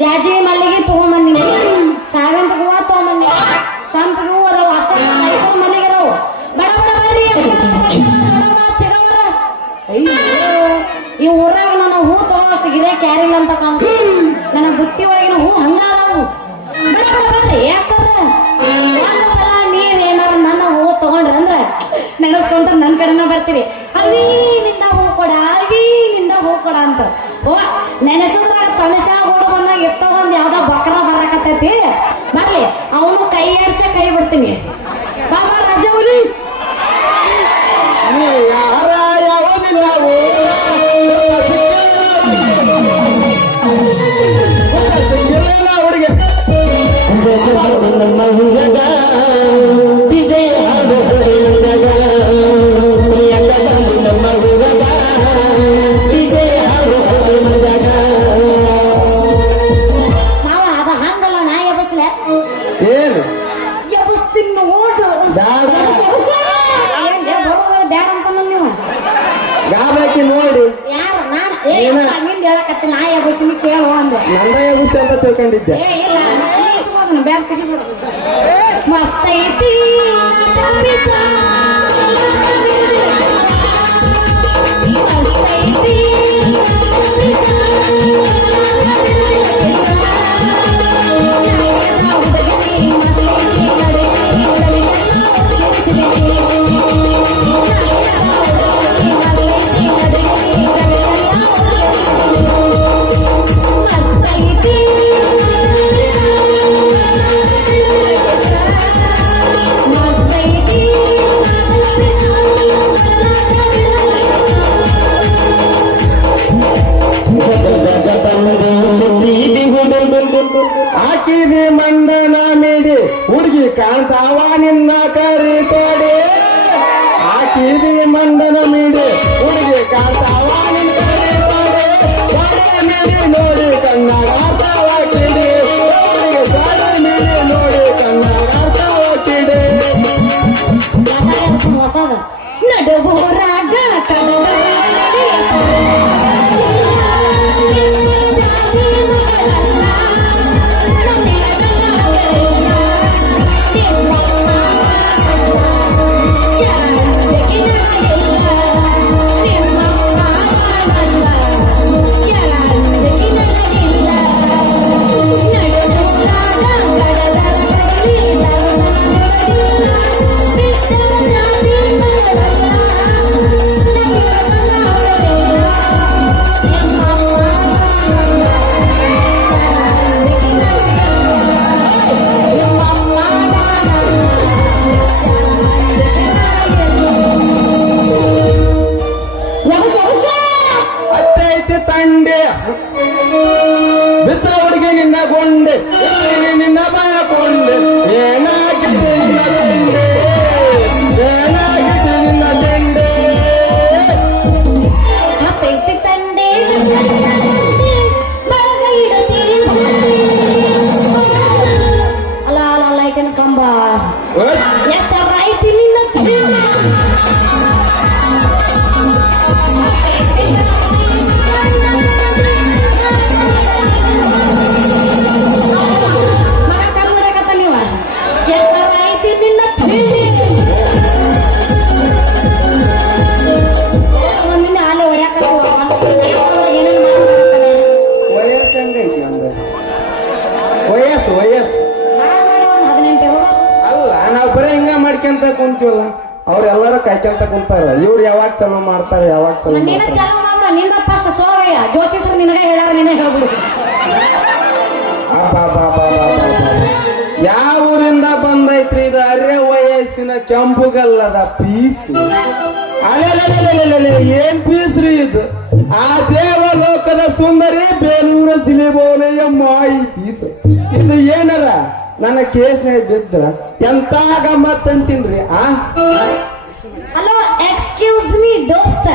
ಜಾಜಿ ಮಲ್ಲಿಗೆ ತಗೊಂಬಂದಿನಿ ಸಾವಂತ ಹೂವ ತಗೊಂಡ್ಬನ್ನಿ ಸಂಪಿಗೆ ಹೂವು ಅದಾವ ಅಷ್ಟೇ ಮಲ್ಲಿಗೆ ಈ ಊರಾಗ ನನ್ನ ಹೂ ತಗೊಳಷ್ಟು ಗಿರೆ ಕ್ಯಾರಿಲ್ಲ ಅಂತ ಕಾಣಿಸ್ತು ನನ್ನ ಬುತ್ತಿ ಒಳಗಿನ ಹೂ ಹಂಗ ಅದಾವು ಬಡ ಬಡ ಬರ್ರಿ ಯಾಕಂದ್ರ ನನ್ನ ಅಂದ್ರ ನನ್ನ ಕಡೆನ ಬರ್ತೀರಿ ಅವಿ ಹೂ ಕೊಡ ಹೂ ಕೊಡ ಅಂತ ಓ ನೆನೆಸಿದ್ರಾಗ ತಣಸ ಓಡ್ ಬಂದಾಗ ಯಾವ್ದೋ ಬಕ್ರ ಬರಾಕತ್ತೈತಿ. ಬರ್ಲಿ ಅವನು ಕೈ ಆಡ್ಸ ಕೈ ಬಿಡ್ತೀನಿ. ಬಾಬಾ ರಾಜ ಅದನ್ನ ಬ್ಯಾಗ್ ತೆಗಿಬಿಡು ಮಸ್ತ್ ಐತಿ. ಚಲೋ ಮಾಡ್ತಾರೆ ಯಾವಾಗ ಚಲೋ ನೀನ ಮಾಡ್ತಾರೆ? ಚಾಲು ಮಾಡ ನಿಂದ ಫಸ್ಟ್ ಸೋಗಯ್ಯ. ಜ್ಯೋತಿಷರು ನಿನಗ ಹೇಳಾರ ನೀನೇ ಹೇಳ್ಬಿಡು. ಅಬ್ಬಬ್ಬಬ್ಬಬ್ಬಬ್ಬಬ್ಬ. ಯಾವ ಊರಿಂದ ಬಂದೈತ್ರಿ ಇದು? ಅರೆ ವಯಸ್ಸಿನ ಕೆಂಪುಗಲ್ಲದ ಪೀಸ್. ಅಲೆಲೆಲೆಲೆಲೆಲೆ, ಏನ್ ಪೀಸ್ ರೀ ಇದು? ಆ ದೇವಲೋಕದ ಸುಂದರಿ ಬೇಲೂರ ಸಿಲಿಬೋನೆಯ ಮಾಯಿ ಪೀಸ್. ಇದು ಏನರ? ನನ್ನ ಕೇಸ್ನಾಗ ಬಿದ್ರ ಎಂತ ಗಮ್ಮತ್ ಅಂತೀನ್ರಿ ಆ? ಅಕ್ಯೂಸ್ ಮೀ ದೋಸ್ತ.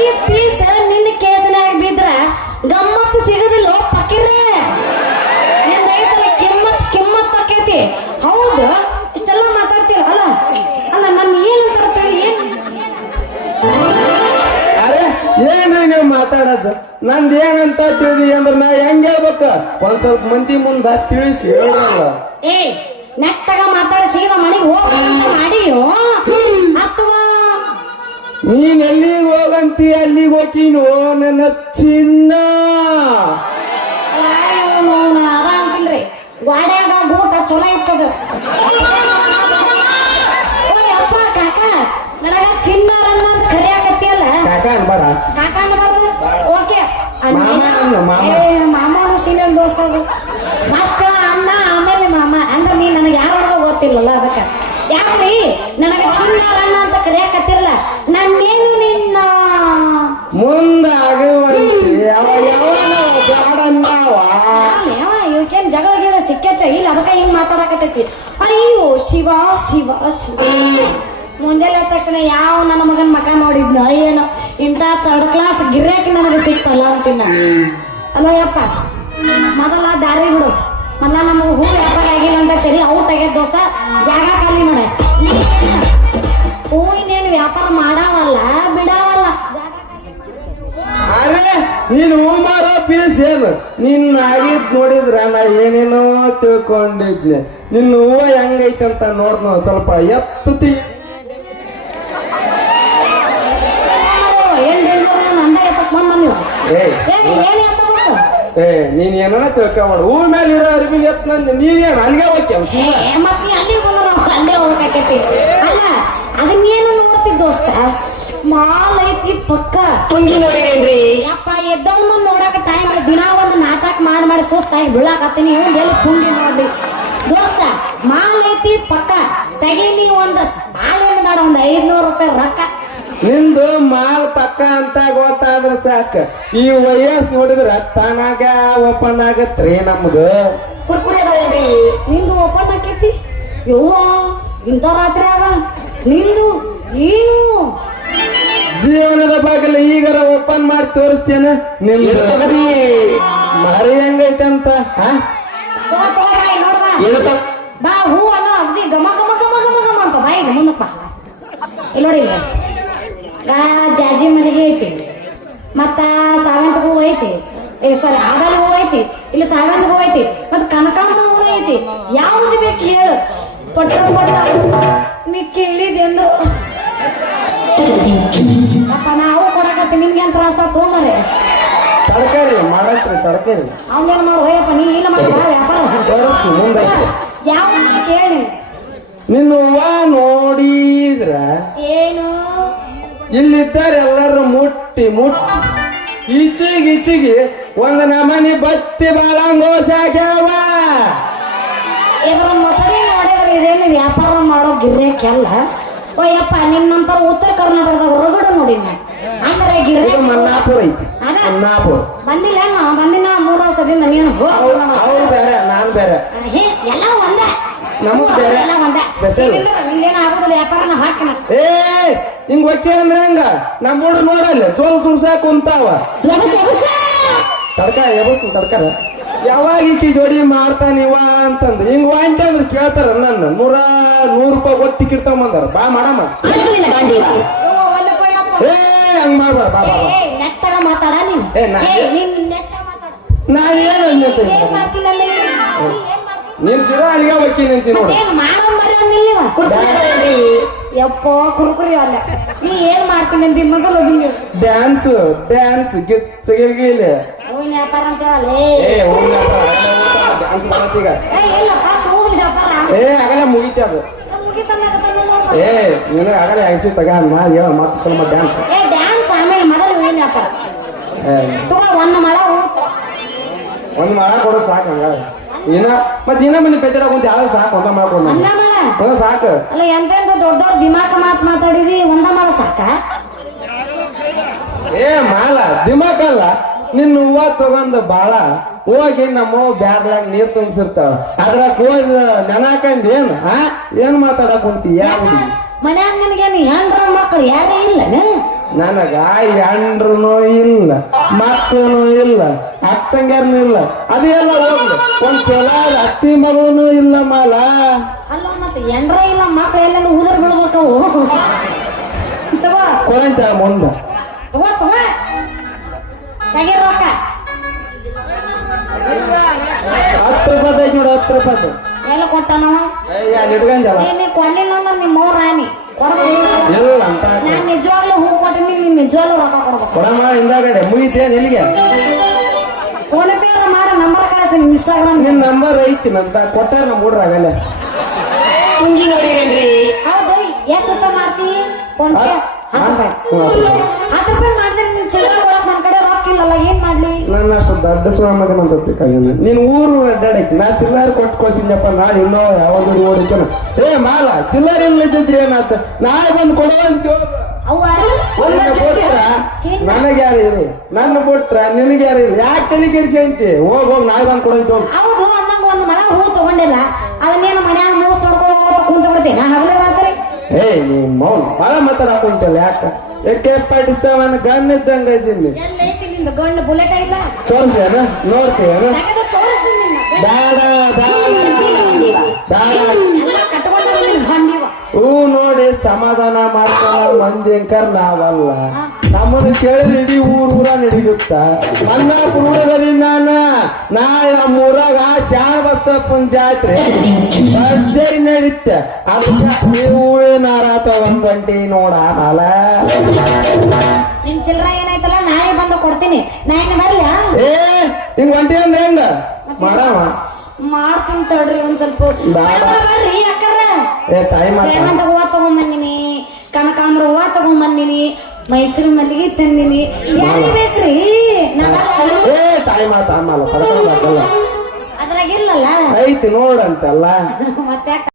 ಈ ಪೀಸ್ ನಿನ್ನ ಕೇಸನಾಗ ಬಿದ್ರ ಗಮ್ಮತ್ ಸಿಗದಿಲ್ಲ ಪಕಿರೇ ನಿಂದೈತಲ್ಲ ಕಿಮ್ಮತ್ ಕಿಮ್ಮತ್ ಪಕ್ಕೈತಿ. ಹೌದು ಇಷ್ಟೆಲ್ಲ ಮಾತಾಡ್ತೀರ ಅಲ್ಲ? ಅಲ್ಲ ನನ್ನ ಏನು ಬರ್ತೇವೆ ಏನು ಅರೆ ಏನು ನೀವು ಮಾತಾಡೋದು? ನಂದು ಏನಂತ ತಿಳಿದಿ ಅಂದ್ರೆ ನಾ ಹೆಂಗ್ ಹೇಳ್ಬೇಕು? ಒಂದ್ ಸ್ವಲ್ಪ ಮಂದಿ ಮುಂದೆ ತಿಳಿಸಿ ಹೇಳಲ್ಲ ಏ ನೆಕ್ತಾಗ ನೀನ್ ಎಲ್ಲಿಗೆ ಹೋಗಂತಿ ಅಲ್ಲಿಗೆ ಹೋಗಿನೋ ನನ್ನ ಚಿನ್ನ ಆರಾಮ್ತಿಲ್ರಿ ಗಾಡ್ಯಾಗ ಗೂಟ ಚಲೋ ಇರ್ತದ. ಅಪ್ಪ ಕಾಕ ನನಗ ಅಂತ ಕರಿಯಾಕತ್ತಿಯಲ್ಲ? ಕಾಕ ಅನ್ಬೇಡ. ಕಾಕ ಅನ್ಬಾರ್ದು? ಓಕೆ. ಮಾಮ ಅನ್ನು, ಸೀನಿಯರ್ ದೋಸ್ತ ಫಸ್ಟ್ ಅಣ್ಣ ಆಮೇಲೆ ಮಾಮ. ಅಂದ್ರೆ ನೀ ನನಗೆ ಯಾರು ಗೊತ್ತಿಲ್ಲಲ್ಲ ಅದಕ್ಕೆ. ಯಾಕ್ರಿ ನನಗೆ ಚಿನ್ನಾರಣ್ಣ ಅಂತ ಕರಿಯಾಕತ್ತಿರಲ್ಲ. ನನ್ನೇನು ನಿನ್ನ? ಯಾವ ಇವಕ್ಕೇನ್ ಜಗಳ ಗಿಗಳ ಸಿಕ್ಕೈತೆ? ಇಲ್ಲ ಅದಕ್ಕೆ ಹಿಂಗ್ ಮಾತಾಡಕತ್ತೈತಿ. ಅಯ್ಯೋ ಶಿವ ಶಿವ ಶಿವ. ಮುಂಜಾನೆ ತಕ್ಷಣ ಯಾವ ನನ್ನ ಮಗನ ಮಕ ನೋಡಿದ್ನ? ಏನು ಇಂಥ ಥರ್ಡ್ ಕ್ಲಾಸ್ ಗಿರ್ಯಾಕ ನನಗೆ ಸಿಕ್ತಲ್ಲ ಅಂತೀನಿ ನಾನು ಯಪ್ಪ ಮೊದಲ ದಾರಿ ಬಿಡು. ಮೊದಲ ನಮಗೆ ಹೂ ವ್ಯಾಪಾರ ಆಗಿಲ್ಲ ಅಂತ ತೆರಿ ಔಟ್ ಆಗ್ಯದ ದೋಸ್ತ. ಜಾಗ ಖಾಲಿ ಮಾಡ? ಹೂವಿನೇನು ವ್ಯಾಪಾರ ಮಾಡಾವಲ್ಲ ಬಿಡಾವಲ್ಲ. ಅರೆ ನೀನು ಮಾಡೋ ಪೀಸ್ ಏನು? ನಿನ್ನ ಆಗಿದ್ ನೋಡಿದ್ರ ನಾ ಏನೇನೋ ತಿಳ್ಕೊಂಡಿದ್ನೆ. ನಿನ್ನ ಹೂವ ಹೆಂಗೈತಂತ ನೋಡ್ನು ಸ್ವಲ್ಪ ಏನ್ ಡೇಂಜರ್ ನಂದ ಎತ್ತಕ್ ಬಂದ ನೀವು? ಏನ್ ಏನ್ ಏ ನೀನ್ ಏನಾರ ತಿಳ್ಕೊಂಬಾಡು ಹೂ ಮೇಲೆ ಇರೋ ಅರಿವಿ ಎತ್ ನಂದು ನೀನೇನು ಅಲ್ಲಿಗೆ ಹೋಗ್ಯ ಸುಮ್ಮ ಏ, ಮತ್ತ್ ನೀ ಅಲ್ಲಿಗೆ ಬಂದ್ರೆ ನಾವು ಅಲ್ಲೇ ಹೋಗ್ಬೇಕಾಕೈತಿ. ಅಲ್ಲ ಅದನ್ನೇನು ನೋಡ್ತಿದ್ ದೋಸ್ತ? ಮಾಲ್ ಐತಿ ಪಕ್ಕ. ತುಂಗಿ ನೋಡಿರೇನ್ರಿ ಯಪ್ಪ ಎದ್ದವನ್ನ ನೋಡಕ ಟೈಮ್ ದಿನ ಒಂದು ನಾಟಕ ಮಾಡಿ ಮಾಡಿ ಸುಸ್ತಾಗಿ ಬೀಳಾಕತ್ತೀನಿ. ಎಲ್ಲಿ ಕುಂಡಿ ನೋಡ್ಲಿ? ದೋಸ್ತ ಮಾಲ್ ಐತಿ ಪಕ್ಕ. ತೆಗೀನಿ ಒಂದ್ ಬಾಳೆಹಣ್ಣು ಮಾಡ ಒಂದ್ ಐದ್ನೂರು ರೂಪಾಯಿ ರೊಕ್ಕ. ನಿಂದು ಮಾಲ್ ಪಕ್ಕ ಅಂತ ಗೊತ್ತಾದ್ರ ಸಾಕ. ಈ ವಯಸ್ಸು ನೋಡಿದ್ರ ತನಗ ಓಪನ್ ಆಗತ್ರಿ ನಮ್ದು. ಕುರ್ಕುರೆ ನಿಂದು ಓಪನ್ ಆಕೈತಿ? ಯವ್ವ ಇಂಥ ರಾತ್ರಿ ಆಗ ನಿಂದು ಏನು ಜೀವನದ ಬಾಗಿಲು ಈಗರ ಓಪನ್ ಮಾಡಿ ತೋರಿಸ್ತೇನೆ. ನಿಮ್ದು ಮರಿ? ಮಾರಿ ಹೆಂಗೈತಂತ ಹಾ? ಬಾಯ್, ಬಾ. ಅಲ್ಲ ಅಗ್ದಿ ಗಮ ಗಮ ಗಮ ಗಮ ಗಮ ಅಂತ ಬಾಯಿಗೆ ಮುಂದಪ್ಪ ಇಲ್ಲ ನೋಡಿ. ಗಾ ಜಾಜಿ ಮನೆಗೆ ಐತಿ. ಮತ್ತ ಸಾವಂತ ಹೂ ಐತಿ. ಏ ಸಾರಿ ಆಗಲಿ ಹೂ ಐತಿ. ಇಲ್ಲ ಸಾವಂತ ಹೂ ಐತಿ. ಮತ್ತ ಕನಕಾಂಬರ ಹೂ ಐತಿ. ಯಾವ್ದು ಬೇಕು ಹೇಳು. ಪಟ್ಟ ಪಟ್ಟ. ನೀ ಕೇಳಿದೆಂದು. ಅಪ್ಪ ನಾವು ಕೊಡಕತ್ತಿ ನಿಮ್ಗೆ ಏನ್ ತ್ರಾಸ ತೊಗೊಂಬರೆ ತರಕಾರಿ ಮಾಡತ್ರಿ ತರಕಾರಿ. ಅವನೇನು ಮಾಡು ಹೋಯಪ್ಪ ನೀ ಇಲ್ಲ ಮಾಡು ವ್ಯಾಪಾರ ಯಾವ ಕೇಳಿ ನಿನ್ನ ಹೂವ ನೋಡಿದ್ರ ಏನು? ಇಲ್ಲಿದ್ದಾರೆ ಎಲ್ಲರೂ ಮುಟ್ಟಿ ಮುಟ್ಟಿ. ಈಚಿಗೆ ಈಚಿಗೆ ಒಂದು ನಮನಿ ಬತ್ತಿ ಬಾಳಂಗೋಸ ಆಗ್ಯಾವ. ಇದ್ರ ಮೊಸರಿ ನೋಡಿದ್ರೆ ಇದೇನು ವ್ಯಾಪಾರ ಮಾಡೋ ಗಿರ್ಯಾಕೆಲ್ಲ? ಓಯಪ್ಪ ನಿಮ್ಮಂತ ಉತ್ತರ ಕರ್ನಾಟಕದಾಗ ಹೊರಗಡೆ ನೋಡಿ ಅಂದ್ರೆ ಗಿರ್ಯಾಕ ಮನ್ನಾಪುರ ಐತಿ. ಮನ್ನಾಪುರ. ಬಂದಿಲ್ಲ ಏನು? ಬಂದಿನ ಮೂರು ವರ್ಷದಿಂದ ನೀನು ಹೋ, ಅವ್ರು ಬೇರೆ ನಾನ್ ಬೇರೆ. ಎಲ್ಲ ಒಂದೇ ನಮಗ್ ಬೇರೆ. ಎಲ್ಲ ಒಂದೇ. Special. ನಿಂದೇನು ಆಗೋದಿಲ್ಲ ವ್ಯಾಪಾರನ ಹಾಕಿನ ಏ ಹಿಂಗ್ ಒಕ್ಕೆ ಅಂದ್ರೆ ಹಂಗ? ನಮ್ಮ ಹುಡುಗ ನೋಡಲ್ಲ ಜೋಲ್ ತುಳ್ಸಾಕ್ ಕುಂತಾವ. ಸರ್ಕಾರ ಎಬಸ್. ತಡ್ಕ ಎಬಸ್ತು ತಡ್ಕಾರ ಯಾವಾಗ ಈಕಿ ಜೋಡಿ ಮಾಡ್ತಾನಿವ ಅಂತಂದು ಹಿಂಗ್ ವಾಂಟ ಅಂದ್ರೆ ಕೇಳ್ತಾರ ನನ್ನ. ನೂರ ನೂರ್ ರೂಪಾಯಿ ಒಟ್ಟು ಟಿಕೆಟ್ ತಗೊಂಬಂದಾರ. ಬಾ ಮಾಡಮ್ಮ. ಏ ಹಂಗ್ ಮಾಡ್ಬಾರ ಬಾ ಬಾ ಮಾತಾಡ ನೀನು. ಏ, ನಾನೇನು ಮಾಡ್ತಿಲ್ಲ? ನೀನ್? ಸಿರಾ ಅಲ್ಲಿಗೆ ಹೋಗಿ ನಿಂತಿ ನೋಡು. ಏನ್ ಮಾಡೋ ಮರ ಅಂದಿಲ್ಲವ ಕುರ್ಕುರೆ ಯಪ್ಪ ಕುರುಕುರಿ ಅಲ್ಲ. ನೀ ಏನ್ ಮಾಡ್ತೀನಿ ಹಿಂಗೆ ಡ್ಯಾನ್ಸ್ ಡ್ಯಾನ್ಸ್ ಗಿಚ್ಚ ಗಿರ್ಗಿಲಿ ಹೂವಿನ ವ್ಯಾಪಾರ ಅಂತ ಹೇಳಲ್ಲ. ಏ. ಡ್ಯಾನ್ಸ್ ಮಾಡತ್ತೀಗ ಏ ಇಲ್ಲ ಫಸ್ಟ್ ಹೂವಿನ ವ್ಯಾಪಾರ. ಏ ಆಗಲೇ ಮುಗಿತಿ ಅದು. ಏ ನೀನು ಆಗಲೇ ಹೆಂಗ್ಸಿ ತಗ ಮಾ ಹೇಳ ಮತ್ತೆ ಸ್ವಲ್ಪ ಡ್ಯಾನ್ಸ್ ಏ ಡ್ಯಾನ್ಸ್ ಆಮೇಲೆ ಮೊದಲು ಹೂವಿನ ವ್ಯಾಪಾರ. ತಗೋ ಒಂದ್ ಮಳ ಒಂದು ಮಾಡ ಕೊಡು ಸಾಕು ಹಂಗ ಇನ್ನ ಮತ್ ಇನ್ನ ಮನೆ ಕುಂತ ಯಾವ್ದು ಸಾಕು ಒಂದ ಮಾಡ್ಕೊಂಡು ಮಳ ಸಾಕು. ಅಲ್ಲ ಎಂತ ದೊಡ್ಡ ದೊಡ್ಡ ದಿಮಾಕ ಮಾತು ಮಾತಾಡಿದಿ? ಒಂದ ಮಳ ಸಾಕ? ಏ ಮಾಲ ದಿಮಾಕಲ್ಲ ನಿನ್ನ ಹೂವ ತಗೊಂಡ್ ಬಾಳ. ಹೋಗಿ ನಮ್ಮ ಬ್ಯಾಗ್ಲಾಗ ನೀರ್ ತುಂಬಿಸಿರ್ತಾವ. ಅದ್ರ ಹೋಗಿ ನೆನಾಕಂಡ್ ಏನ್? ಆ? ಏನ್ ಮಾತಾಡಕ್ ಕುಂತಿ ಯಾವ ಮನ್ಯಾಗ ನಿನಗೇನು ಹೆಣ್ರ ಮಕ್ಕಳು ಯಾರೇ ಇಲ್ಲನ? ನನಗ ಹೆಂಡ್ರನು ಇಲ್ಲ ಮಕ್ಕಳು ಇಲ್ಲ ಅಕ್ಕಂಗ್ಯಾರನು ಇಲ್ಲ. ಅದೆಲ್ಲ ಒಂದ್ ಸಲ ಅತ್ತಿ ಮಗನು ಇಲ್ಲ ಮಾಲ. ಅಲ್ಲ ಮತ್ತೆ ಹೆಂಡ್ರ ಇಲ್ಲ ಮಕ್ಳು ಎಲ್ಲೆಲ್ಲ ಉದರ್ ಬಿಡ್ಬೇಕು ಕೊರಂತ ಮುಂದ. ತಗೋ ತಗೋ. ತೆಗೀರ್ ರೊಕ್ಕ. ಹತ್ತು ರೂಪಾಯಿ ನೋಡು ಹತ್ತು ರೂಪಾಯಿ ಎಲ್ಲ ಕೊಟ್ಟಾನ ಏಯ್ ಅಲ್ಲಿ ಇಟ್ಕೊಂಡಲ್ಲ ನೀ ಕೊಡ್ಲಿಲ್ಲ ಅಂದ್ರೆ ನಿಮ್ಮ ಅವ್ರ ರಾಣಿ. ನಾನ್ ನಿಜವಾಗ್ಲೂ ಹೂ ಕೊಟ್ಟಿನಿ ನೀನ್ ನಿಜವಾಗ್ಲೂ ರೊಕ್ಕ ಕೊಡ್ಬೇಕು. ಕೊಡಮ್ಮ ಹಿಂದಾಗಡೆ ಮುಗಿತೇನ್ ಇಲ್ಲಿಗೆ ಫೋನ್ ಪೇ ಮಾಡ ನಂಬರ್ ಕಳಿಸಿ ಇನ್ಸ್ಟಾಗ್ರಾಮ್ ನಿನ್ ನಂಬರ್ ಐತಿ ನಂತ ಕೊಟ್ಟಾರ ನಮ್ಮ ಹುಡ್ರಾಗಲ್ಲ ಕುಂಜಿ ನೋಡಿರೇನ್ರಿ? ಹೌದು ಎಷ್ಟು ರೂಪಾಯಿ ಮಾಡ್ತಿ? ಫೋನ್ ಪೇ? ಹತ್ತು ರೂಪಾಯಿ. ಹತ್ತು ರೂಪಾಯಿ ಮಾಡಿದ್ರೆ ನೀನ್ ಇಲ್ಲಲ್ಲ ಏನ್ ಮಾಡ್ಲಿ? ನನ್ನ ಅಷ್ಟು ದೊಡ್ಡ ಸ್ವಾಮಗನ ನೀನ್ ಊರು ಅಡ್ಡಾಡೈತಿ. ನಾ ಚಿಲ್ಲರ್ ಕೊಟ್ಟು ಕೊಡ್ತೀನಪ್ಪ ನಾಳೆ ಇನ್ನೋ ಯಾವಾಗ ಓಡಿಕನ ಏ ಮಾಲ ಚಿಲ್ಲರ್ ಇಲ್ಲ ಇದ್ದಿದ್ರೆ ಏನಾತ ನಾಳೆ ಬಂದು ಕೊಡೋ ಅಂತ ನನಗೆ ಯಾರು ಇಲ್ಲ ನನ್ನ ಬಿಟ್ರ ನಿನಗೆ ಯಾರು ಇಲ್ಲ ಯಾಕೆ ತಲೆ ಕೆಡಿಸಿ ಅಂತಿ? ಹೋಗ್ ಹೋಗ್ ನಾಳೆ ಬಂದು ಕೊಡೋ ಅಂತ ಹೌದು ಒಂದ್ ಮಳ ಹೂ ತಗೊಂಡಿಲ್ಲ. ಅದನ್ನೇನು ಮನ್ಯಾಗ ಮೂಸ್ ನೋಡ್ಕೋ ಕುಂತ ಬಿಡ್ತೀನಿ. ಹಗಲೇ ರಾತ್ರಿ. ಏ ನೀ ಮೌನ್. ಮಾತಾಡಕೊಂತಲ್ಲ ಯಾಕ? ಯಾಕೆ ಪಡಿಸವನ ಗನ್ ಇದ್ದಂಗ ಇದ್ದೀನಿ. ನಿಂದು ಗಂಡ ಬುಲೆಟ್ ಐತ? ತೋರಿಸ್ತೀನಿ ನಿನ್ನ ಗಂಡ. ಬೇಡ ಗಂಡಿವ ಹೂ ನೋಡಿ ಸಮಾಧಾನ ಮಾಡ್ಕೊಳ್ಳೋ ಮಂದಿ ಅಂಕರ್ ನಾವಲ್ಲ ನಮ್ಮನ್ನು ಕೇಳಿದ್ರೆ ಇಡೀ ಊರ್ ಊರ ನಡಿಯುತ್ತ. ನನ್ನ ನಾನು ನಾಳೆ ನಮ್ಮ ಚಾರ್ ಬಸಪ್ಪನ ಜಾತ್ರೆ ಭರ್ಜರಿ ನಡೀತ. ಅದಕ್ಕೆ ನೀವು ನಾರಾತ ಒಂದ್ ಗಂಟೆ ನೋಡ ಮಾಲ ನಿನ್ ಚಿಲ್ರ ಏನಾಯ್ತಲ್ಲ ನಾಳೆ ಬಂದು ಕೊಡ್ತೀನಿ. ನಾ ಏನು ಬರ್ಲ ಏ ಹಿಂಗ್ ಒಂಟಿ ಅಂದ್ರೆ ಹೆಂಗ? ಮಾಡವ? ಮಾಡ್ತೀನಿ ತಡ್ರಿ ಒಂದ್ ಸ್ವಲ್ಪ. ಬೇಡ. ಬರ್ರಿ ಅಕ್ಕರ ಏ ಟೈಮ್ ಆತ ಸೇವಂತ ಹೂವ ತಗೊಂಬಂದಿನಿ ಕನಕಾಂಬ್ರ ಹೂವ ತಗೊಂಬಂದಿನಿ ಮೈಸೂರು ಮಲ್ಲಿಗೆ ತಂದಿನಿ. ಬೇಕ್ರಿ? ನಾ ಬರ್ಲ? ಏ ಟೈಮ್ ಆತ ಆಮಲ್ಲ ಕರ್ಕೊಂಡು ಹಾಕಲ್ಲ ಅದ್ರಾಗ ಇಲ್ಲಲ್ಲ? ಐತಿ ನೋಡಂತಲ್ಲ.